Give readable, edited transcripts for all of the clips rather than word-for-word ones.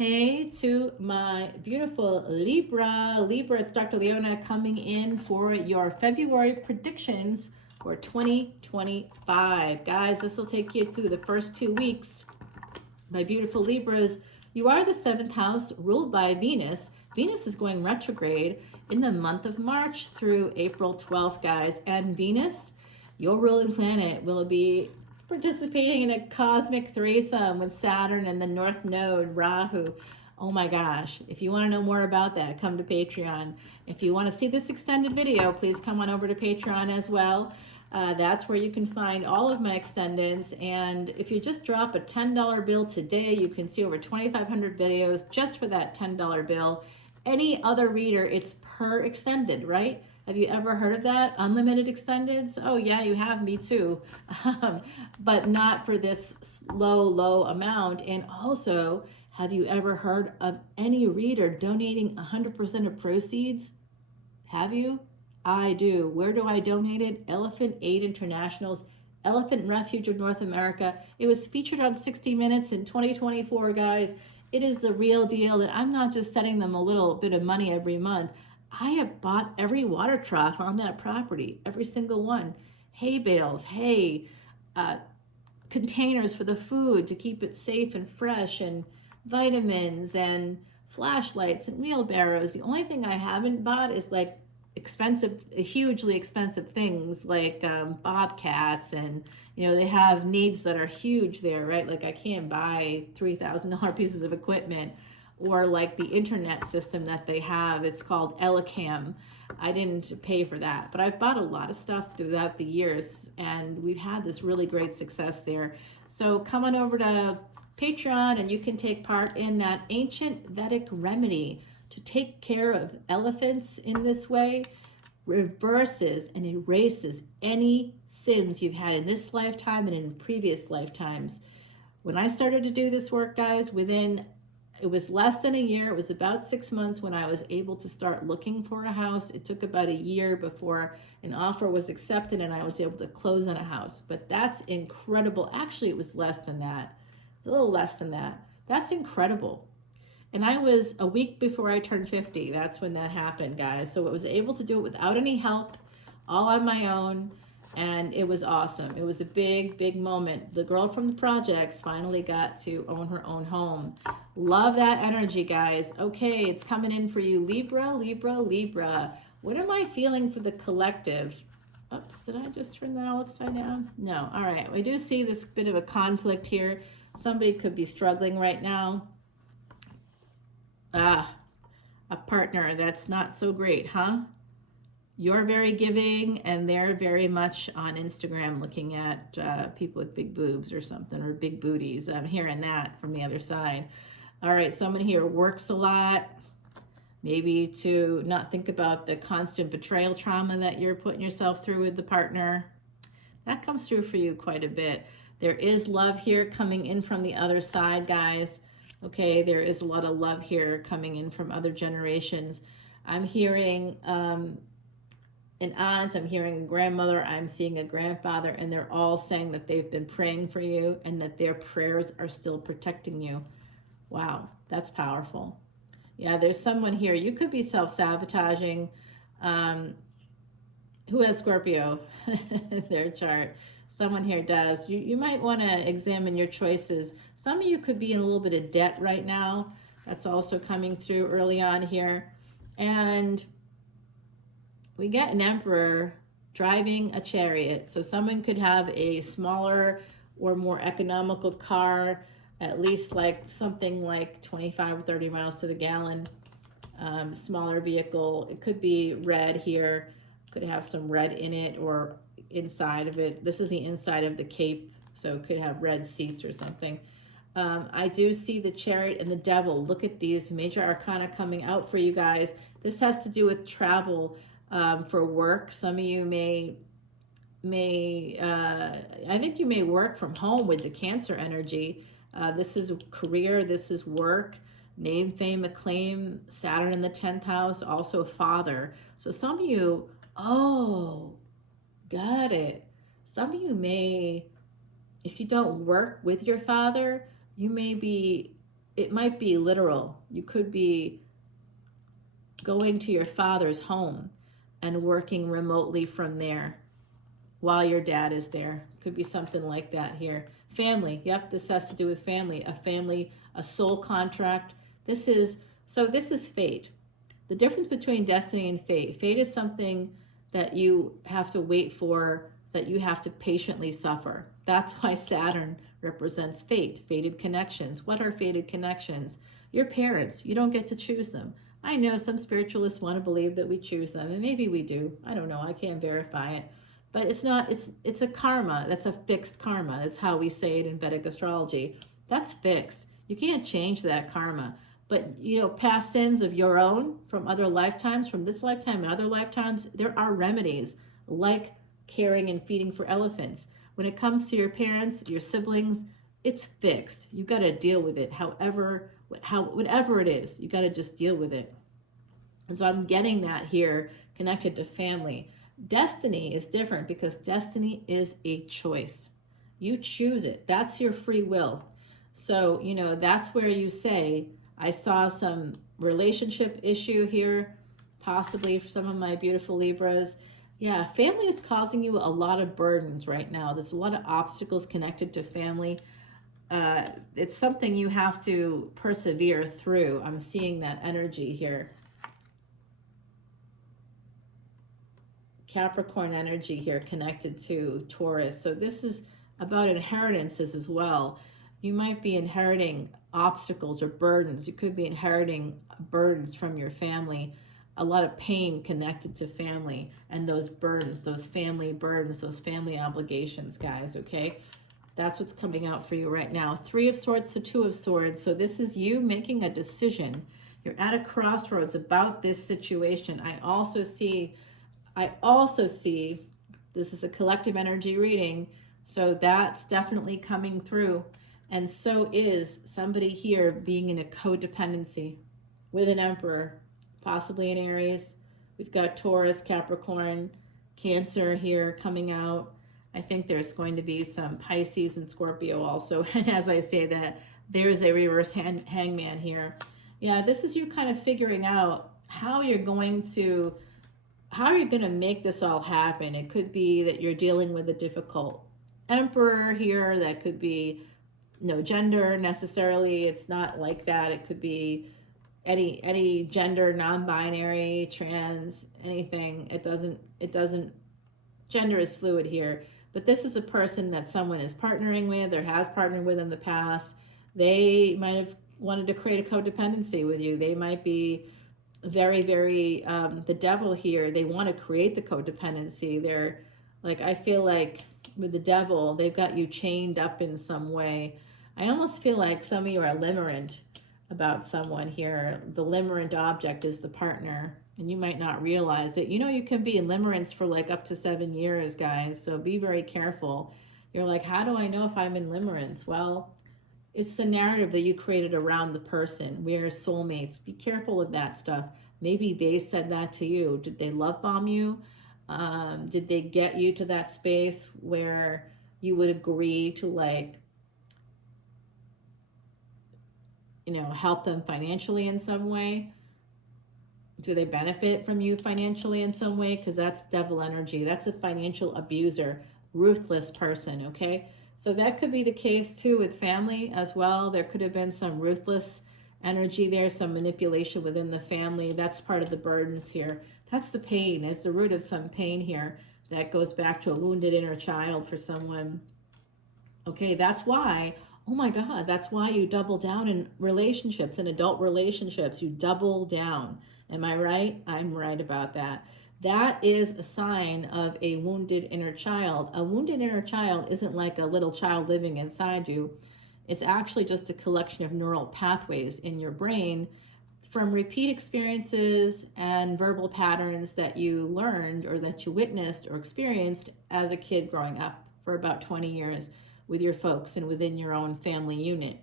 Hey to my beautiful Libra. Libra, it's Dr. Leona coming in for your February predictions for 2025. Guys, this will take you through the first 2 weeks. My beautiful Libras, you are the seventh house ruled by Venus. Venus is going retrograde in the month of March through April 12th, guys. And Venus, your ruling planet, will be participating in a cosmic threesome with Saturn and the North Node, Rahu. Oh my gosh. If you want to know more about that, come to Patreon. If you want to see this extended video, please come on over to Patreon as well. That's where you can find all of my extendeds. And if you just drop a $10 bill today, you can see over 2,500 videos just for that $10 bill. Any other reader, it's per extended, right? Have you ever heard of that? Unlimited extendeds? Oh yeah, you have, me too. But not for this low amount. And also, have you ever heard of any reader donating 100% of proceeds? Have you? I do. Where do I donate it? Elephant Aid International's Elephant Refuge of North America. It was featured on 60 Minutes in 2024, guys. It is the real deal, and I'm not just sending them a little bit of money every month. I have bought every water trough on that property, every single one. Hay bales, hay, containers for the food to keep it safe and fresh, and vitamins and flashlights and wheelbarrows. The only thing I haven't bought is like expensive, hugely expensive things like bobcats, and they have needs that are huge there, right? Like I can't buy $3,000 pieces of equipment, or like the internet system that they have. It's called Elecam. I didn't pay for that, but I've bought a lot of stuff throughout the years, and we've had this really great success there. So come on over to Patreon, and you can take part in that ancient Vedic remedy to take care of elephants in this way. Reverses and erases any sins you've had in this lifetime and in previous lifetimes. When I started to do this work, guys, it was less than a year. It was about 6 months when I was able to start looking for a house. It took about a year before an offer was accepted and I was able to close on a house. But that's incredible. Actually, it was less than that. A little less than that. That's incredible. And I was a week before I turned 50. That's when that happened, guys. So I was able to do it without any help, all on my own. And it was awesome. It was a big moment. The girl from the projects finally got to own her own home. Love that energy, guys. Okay, it's coming in for you. Libra, Libra, Libra. What am I feeling for the collective? Oops, did I just turn that all upside down? No, all right. We do see this bit of a conflict here. Somebody could be struggling right now. A partner that's not so great, huh? You're very giving, and they're very much on Instagram looking at people with big boobs or something, or big booties. I'm hearing that from the other side. All right, someone here works a lot, maybe to not think about the constant betrayal trauma that you're putting yourself through with the partner. That comes through for you quite a bit. There is love here coming in from the other side, guys. Okay, there is a lot of love here coming in from other generations. I'm hearing an aunt, I'm hearing a grandmother, I'm seeing a grandfather, and they're all saying that they've been praying for you and that their prayers are still protecting you. Wow, that's powerful. Yeah, there's someone here. You could be self-sabotaging. Who has Scorpio? Their chart. Someone here does. You might want to examine your choices. Some of you could be in a little bit of debt right now. That's also coming through early on here. And we get an emperor driving a chariot. So someone could have a smaller or more economical car, at least like something like 25 or 30 miles to the gallon, smaller vehicle. It could be red here, could have some red in it or inside of it. This is the inside of the cape, so it could have red seats or something. I do see the chariot and the devil. Look at these major arcana coming out for you guys. This has to do with travel. For work. Some of you may I think you may work from home with the Cancer energy. This is career, this is work, name, fame, acclaim, Saturn in the 10th house, also father. So some of you, oh, got it. Some of you may, if you don't work with your father, you may be it might be literal. You could be going to your father's home and working remotely from there while your dad is there. Could be something like that here. Family. Yep, this has to do with family. A family, a soul contract. This is fate. The difference between destiny and fate. Fate is something that you have to wait for, that you have to patiently suffer. That's why Saturn represents fate, fated connections. What are fated connections? Your parents, you don't get to choose them. I know some spiritualists want to believe that we choose them, and maybe we do. I don't know. I can't verify it. But it's not, it's a karma. That's a fixed karma. That's how we say it in Vedic astrology. That's fixed. You can't change that karma. But, past sins of your own from other lifetimes, from this lifetime and other lifetimes, there are remedies like caring and feeding for elephants. When it comes to your parents, your siblings, it's fixed. You got to deal with it. Whatever it is, you got to just deal with it. And so I'm getting that here connected to family. Destiny is different because destiny is a choice. You choose it. That's your free will. So, that's where you say, I saw some relationship issue here, possibly for some of my beautiful Libras. Yeah, family is causing you a lot of burdens right now. There's a lot of obstacles connected to family. It's something you have to persevere through. I'm seeing that energy here. Capricorn energy here connected to Taurus. So this is about inheritances as well. You might be inheriting obstacles or burdens. You could be inheriting burdens from your family, a lot of pain connected to family and those burdens, those family burdens, those family obligations, guys, okay? That's what's coming out for you right now. 3 of Swords to 2 of Swords. So this is you making a decision. You're at a crossroads about this situation. I also see, this is a collective energy reading, so that's definitely coming through. And so is somebody here being in a codependency with an Emperor, possibly in Aries. We've got Taurus, Capricorn, Cancer here coming out. I think there's going to be some Pisces and Scorpio also. And as I say that, there's a reverse hangman here. Yeah, this is you kind of figuring out how you're going to make this all happen. It could be that you're dealing with a difficult Emperor here. That could be no gender necessarily. It's not like that. It could be any gender, non-binary, trans, anything. It doesn't, gender is fluid here. But this is a person that someone is partnering with or has partnered with in the past. They might have wanted to create a codependency with you. They might be very, very, the devil here. They want to create the codependency. They're like, I feel like with the devil, they've got you chained up in some way. I almost feel like some of you are limerent about someone here. The limerent object is the partner, and you might not realize it. You can be in limerence for like up to 7 years, guys, so be very careful. You're like, how do I know if I'm in limerence? Well, it's the narrative that you created around the person. We are soulmates. Be careful of that stuff. Maybe they said that to you. Did they love bomb you? Did they get you to that space where you would agree to help them financially in some way? Do they benefit from you financially in some way? Because that's devil energy. That's a financial abuser, ruthless person, okay? So that could be the case too with family as well. There could have been some ruthless energy there, some manipulation within the family. That's part of the burdens here. That's the pain. There's the root of some pain here that goes back to a wounded inner child for someone. Okay, that's why, oh my God, that's why you double down in relationships, in adult relationships. You double down. Am I right? I'm right about that. That is a sign of a wounded inner child. A wounded inner child isn't like a little child living inside you. It's actually just a collection of neural pathways in your brain from repeat experiences and verbal patterns that you learned or that you witnessed or experienced as a kid growing up for about 20 years with your folks and within your own family unit.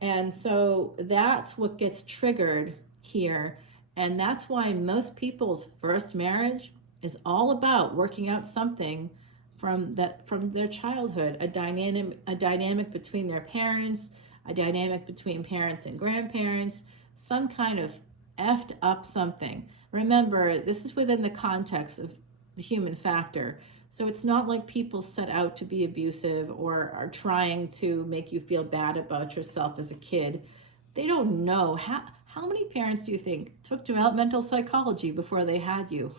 And so that's what gets triggered here. And that's why most people's first marriage is all about working out something from their childhood, a dynamic between their parents, a dynamic between parents and grandparents, some kind of effed up something. Remember, this is within the context of the human factor. So it's not like people set out to be abusive or are trying to make you feel bad about yourself as a kid. They don't know. How many parents do you think took developmental psychology before they had you?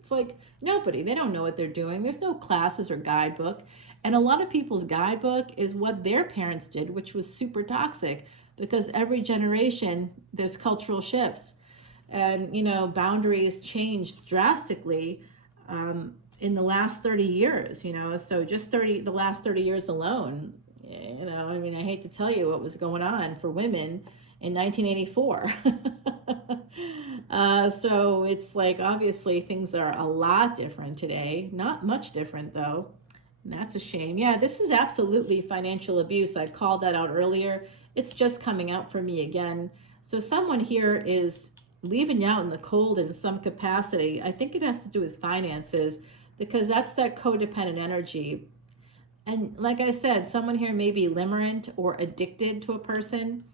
It's like nobody. They don't know what they're doing. There's no classes or guidebook. And a lot of people's guidebook is what their parents did, which was super toxic, because every generation there's cultural shifts. And, you know, boundaries changed drastically in the last 30 years, you know. So just the last 30 years alone, you know, I mean, I hate to tell you what was going on for women in 1984. So it's like, obviously things are a lot different today. Not much different though. And that's a shame. Yeah, this is absolutely financial abuse. I called that out earlier. It's just coming out for me again. So someone here is leaving you out in the cold in some capacity. I think it has to do with finances, because that's that codependent energy. And like I said, someone here may be limerent or addicted to a person.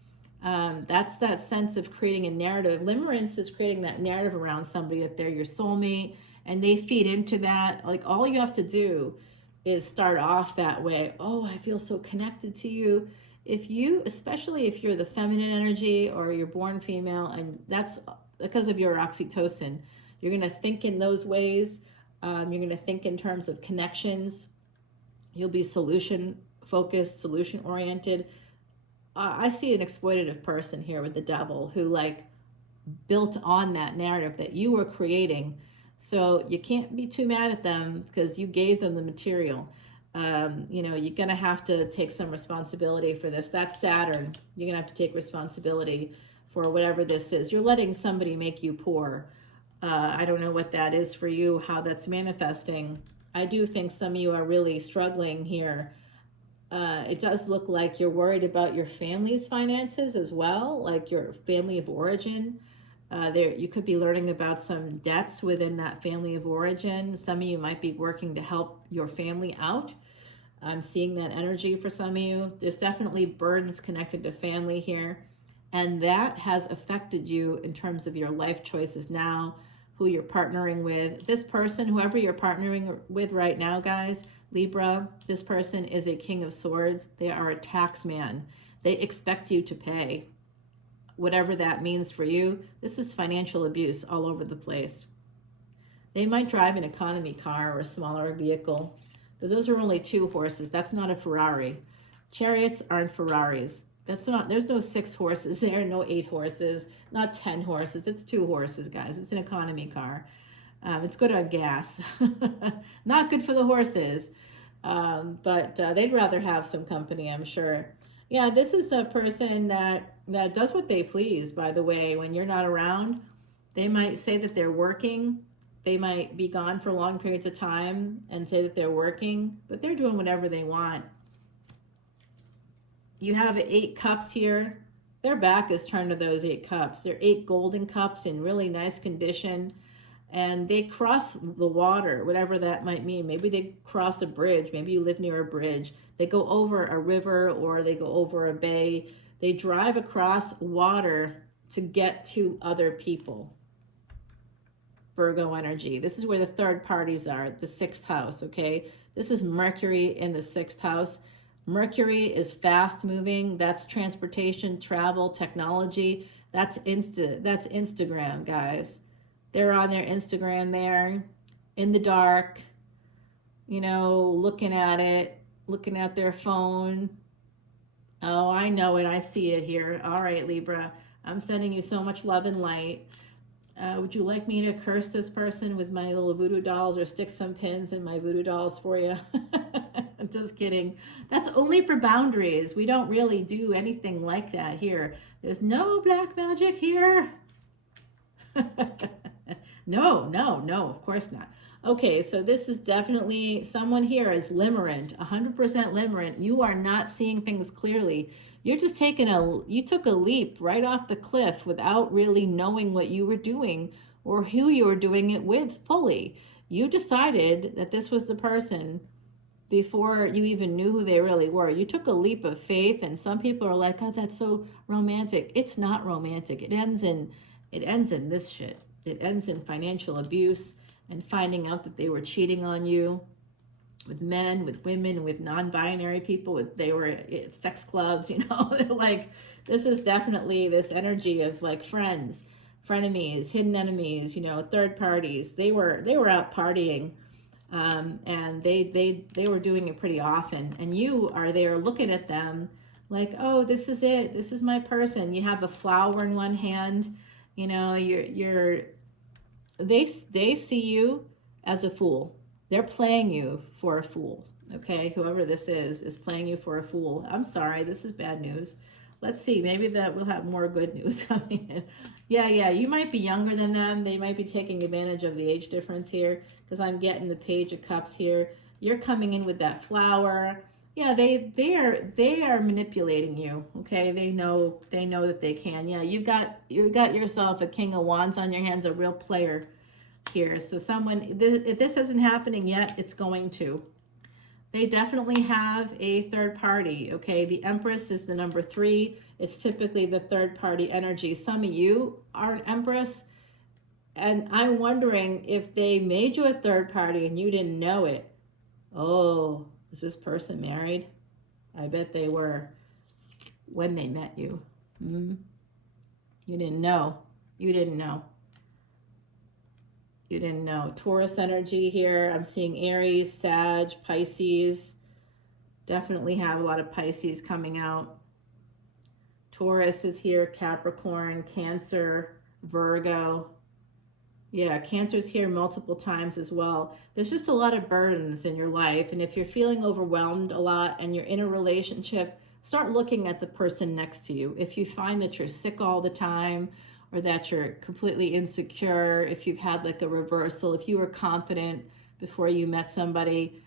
That's that sense of creating a narrative. Limerence is creating that narrative around somebody that they're your soulmate, and they feed into that. Like, all you have to do is start off that way. Oh, I feel so connected to you. If you, especially if you're the feminine energy or you're born female, and that's because of your oxytocin, you're going to think in those ways. You're going to think in terms of connections. You'll be solution focused, solution oriented. I see an exploitative person here with the devil who like built on that narrative that you were creating. So you can't be too mad at them because you gave them the material. You know, you're going to have to take some responsibility for this. That's Saturn. You're going to have to take responsibility for whatever this is. You're letting somebody make you poor. I don't know what that is for you, how that's manifesting. I do think some of you are really struggling here. It does look like you're worried about your family's finances as well, like your family of origin. There, you could be learning about some debts within that family of origin. Some of you might be working to help your family out. I'm seeing that energy for some of you. There's definitely burdens connected to family here. And that has affected you in terms of your life choices now, who you're partnering with. This person, whoever you're partnering with right now, guys, Libra, this person is a King of Swords. They are a tax man. They expect you to pay. Whatever that means for you, this is financial abuse all over the place. They might drive an economy car or a smaller vehicle, but those are only 2 horses. That's not a Ferrari. Chariots aren't Ferraris. That's not, there's no 6 horses there, no 8 horses, not 10 horses. It's 2 horses, guys. It's an economy car. It's good on gas. Not good for the horses, but they'd rather have some company, I'm sure. Yeah, this is a person that does what they please, by the way. When you're not around, they might say that they're working. They might be gone for long periods of time and say that they're working, but they're doing whatever they want. You have 8 cups here. Their back is turned to those 8 cups. They're 8 golden cups in really nice condition. And they cross the water, whatever that might mean. Maybe they cross a bridge. Maybe you live near a bridge. They go over a river or they go over a bay. They drive across water to get to other people. Virgo energy. This is where the third parties are, the 6th house, okay? This is Mercury in the 6th house. Mercury is fast moving. That's transportation, travel, technology. That's Instagram, guys. They're on their Instagram there in the dark, you know, looking at it, looking at their phone. Oh, I know it. I see it here. All right, Libra. I'm sending you so much love and light. Would you like me to curse this person with my little voodoo dolls or stick some pins in my voodoo dolls for you? I'm just kidding. That's only for boundaries. We don't really do anything like that here. There's no black magic here. No, of course not. Okay, so this is definitely, someone here is limerent, 100% limerent. You are not seeing things clearly. You're just you took a leap right off the cliff without really knowing what you were doing or who you were doing it with fully. You decided that this was the person before you even knew who they really were. You took a leap of faith, and some people are like, "Oh, that's so romantic." It's not romantic. It ends in this shit. It ends in financial abuse and finding out that they were cheating on you with men, with women, with non-binary people. They were at sex clubs, like this is definitely this energy of like friends, frenemies, hidden enemies, third parties. They were out partying, and they were doing it pretty often. And you are there looking at them like, oh, this is it. This is my person. You have a flower in one hand. You're they see you as a fool. They're playing you for a fool. Okay, whoever this is playing you for a fool. I'm sorry, this is bad news. Let's see, maybe that we'll have more good news coming in. Yeah, you might be younger than them. They might be taking advantage of the age difference here, because I'm getting the Page of Cups here. You're coming in with that flower. Yeah, they are manipulating you. Okay, they know that they can. Yeah, you got yourself a King of Wands on your hands, a real player here. So if this isn't happening yet, it's going to. They definitely have a third party. Okay, the Empress is the number 3. It's typically the third party energy. Some of you are an Empress, and I'm wondering if they made you a third party and you didn't know it. Oh, is this person married? I bet they were when they met you. You didn't know. You didn't know. You didn't know. Taurus energy here. I'm seeing Aries, Sag, Pisces. Definitely have a lot of Pisces coming out. Taurus is here, Capricorn, Cancer, Virgo. Yeah, Cancer's here multiple times as well. There's just a lot of burdens in your life. And if you're feeling overwhelmed a lot and you're in a relationship, start looking at the person next to you. If you find that you're sick all the time, or that you're completely insecure, if you've had like a reversal, if you were confident before you met somebody,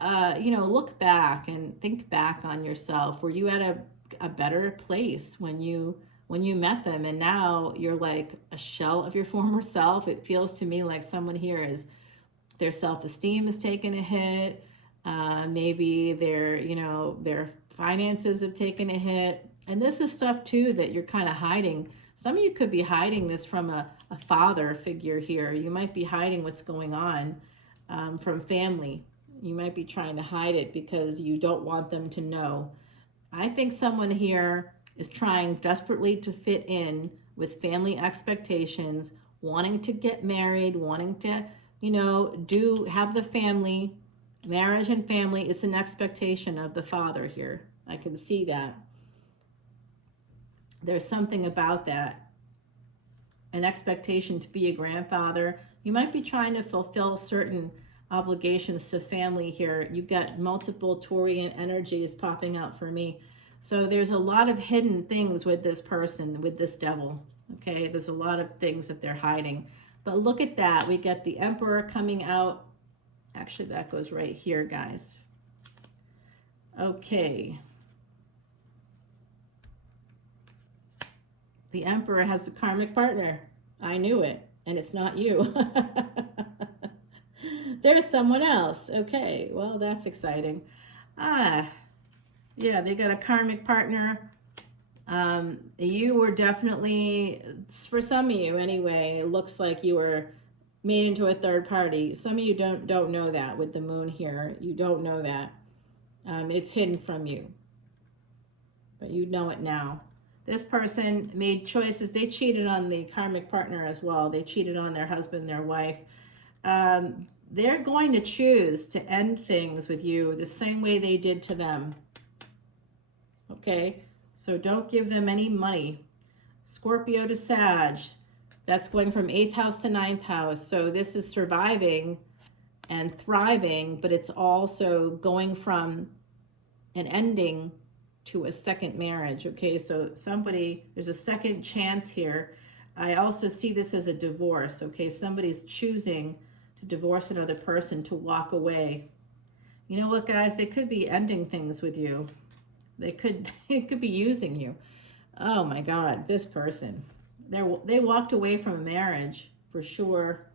look back and think back on yourself. Were you at a better place when you met them, and now you're like a shell of your former self? It feels to me like someone here their self-esteem is taking a hit. Maybe their finances have taken a hit. And this is stuff too that you're kind of hiding. Some of you could be hiding this from a father figure here. You might be hiding what's going on from family. You might be trying to hide it because you don't want them to know. I think someone here is trying desperately to fit in with family expectations, wanting to get married, wanting to, have the family. Marriage and family is an expectation of the father here. I can see that. There's something about that. An expectation to be a grandfather. You might be trying to fulfill certain obligations to family here. You've got multiple Taurian energies popping out for me. So there's a lot of hidden things with this person, with this devil. Okay, there's a lot of things that they're hiding. But look at that. We get the Emperor coming out. Actually, that goes right here, guys. Okay. The Emperor has a karmic partner. I knew it, and it's not you. There's someone else. Okay, well, that's exciting. Yeah, they got a karmic partner. You were definitely, for some of you anyway, it looks like you were made into a third party. Some of you don't know that with the moon here. You don't know that. It's hidden from you, but you know it now. This person made choices. They cheated on the karmic partner as well. They cheated on their husband, their wife. They're going to choose to end things with you the same way they did to them. Okay, so don't give them any money. Scorpio to Sag. That's going from 8th house to 9th house. So this is surviving and thriving, but it's also going from an ending to a second marriage. Okay, so there's a second chance here. I also see this as a divorce. Okay, somebody's choosing to divorce another person, to walk away. You know what, guys? They could be ending things with you. It could be using you. Oh my God, this person. They walked away from a marriage for sure.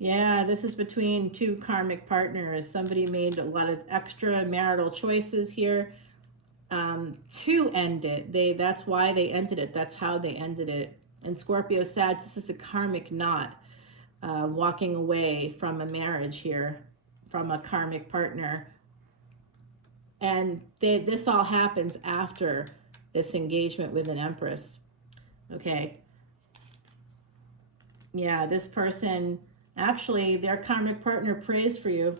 Yeah, this is between two karmic partners. Somebody made a lot of extra marital choices here to end it. That's why they ended it. That's how they ended it. And Scorpio Sag, this is a karmic knot, walking away from a marriage here, from a karmic partner. And this all happens after this engagement with an Empress. Okay. Yeah, this person, actually, their karmic partner prays for you.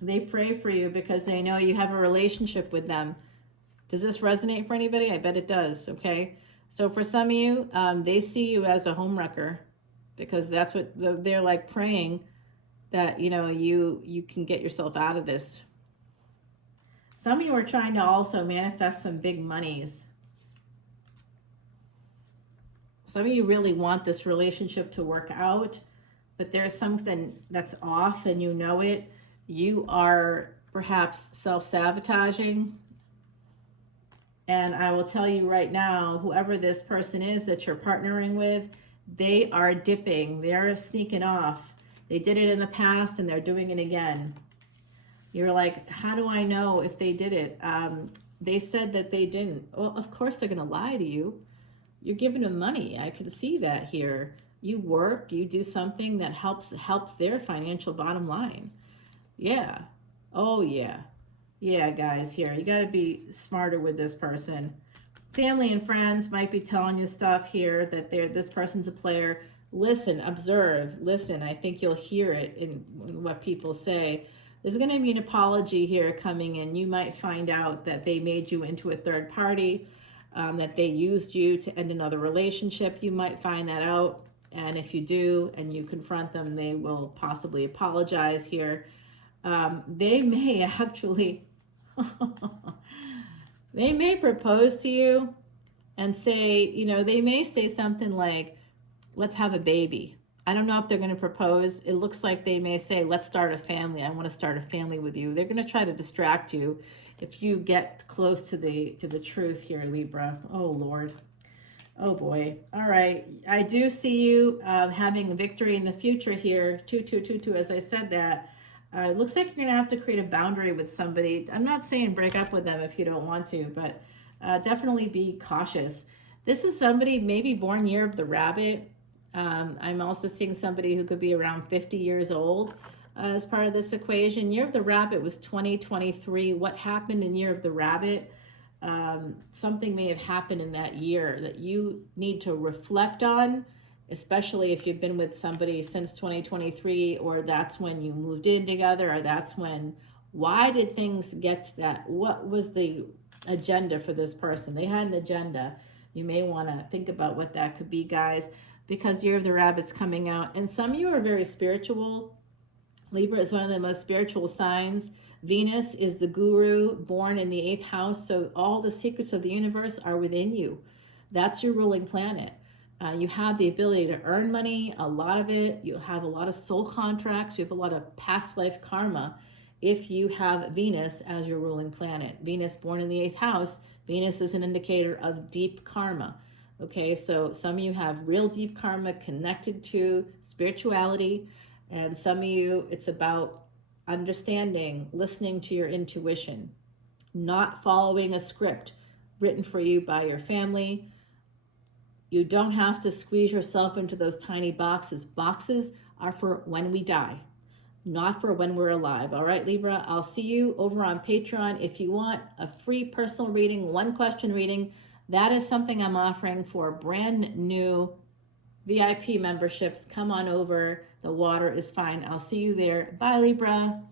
They pray for you because they know you have a relationship with them. Does this resonate for anybody? I bet it does, okay? So for some of you, they see you as a homewrecker because that's what they're like, praying that, you know, you can get yourself out of this. Some of you are trying to also manifest some big monies. Some of you really want this relationship to work out, but there's something that's off and you know it. You are perhaps self-sabotaging. And I will tell you right now, whoever this person is that you're partnering with, they are dipping. They're sneaking off. They did it in the past and they're doing it again. You're like, how do I know if they did it? They said that they didn't. Well, of course they're going to lie to you. You're giving them money. I can see that here. You work, you do something that helps their financial bottom line. Yeah. Oh, yeah. Yeah, guys, here. You got to be smarter with this person. Family and friends might be telling you stuff here that this person's a player. Listen, observe, listen. I think you'll hear it in what people say. There's going to be an apology here coming in. You might find out that they made you into a third party. That they used you to end another relationship. You might find that out, and if you do and you confront them, they will possibly apologize here. They may actually they may propose to you and say, you know, they may say something like, let's have a baby. I don't know if they're going to propose. It looks like they may say, let's start a family. I want to start a family with you. They're going to try to distract you if you get close to the truth here, Libra. Oh, Lord. Oh, boy. All right. I do see you having victory in the future here. 2222, as I said that. It looks like you're going to have to create a boundary with somebody. I'm not saying break up with them if you don't want to, but definitely be cautious. This is somebody maybe born year of the rabbit. I'm also seeing somebody who could be around 50 years old as part of this equation. Year of the rabbit was 2023. What happened in year of the rabbit? Something may have happened in that year that you need to reflect on, especially if you've been with somebody since 2023, or that's when you moved in together, or that's when, why did things get to that? What was the agenda for this person? They had an agenda. You may want to think about what that could be, guys, because year of the rabbit's coming out. And some of you are very spiritual. Libra is one of the most spiritual signs. Venus is the guru, born in the 8th house. So all the secrets of the universe are within you. That's your ruling planet. You have the ability to earn money, a lot of it. You have a lot of soul contracts. You have a lot of past life karma if you have Venus as your ruling planet. Venus born in the 8th house. Venus is an indicator of deep karma. Okay, so some of you have real deep karma connected to spirituality, and some of you, it's about understanding, listening to your intuition, not following a script written for you by your family. You don't have to squeeze yourself into those tiny boxes. Boxes are for when we die, not for when we're alive. All right, Libra, I'll see you over on Patreon. If you want a free personal reading, 1-question reading, that is something I'm offering for brand new VIP memberships. Come on over. The water is fine. I'll see you there. Bye, Libra.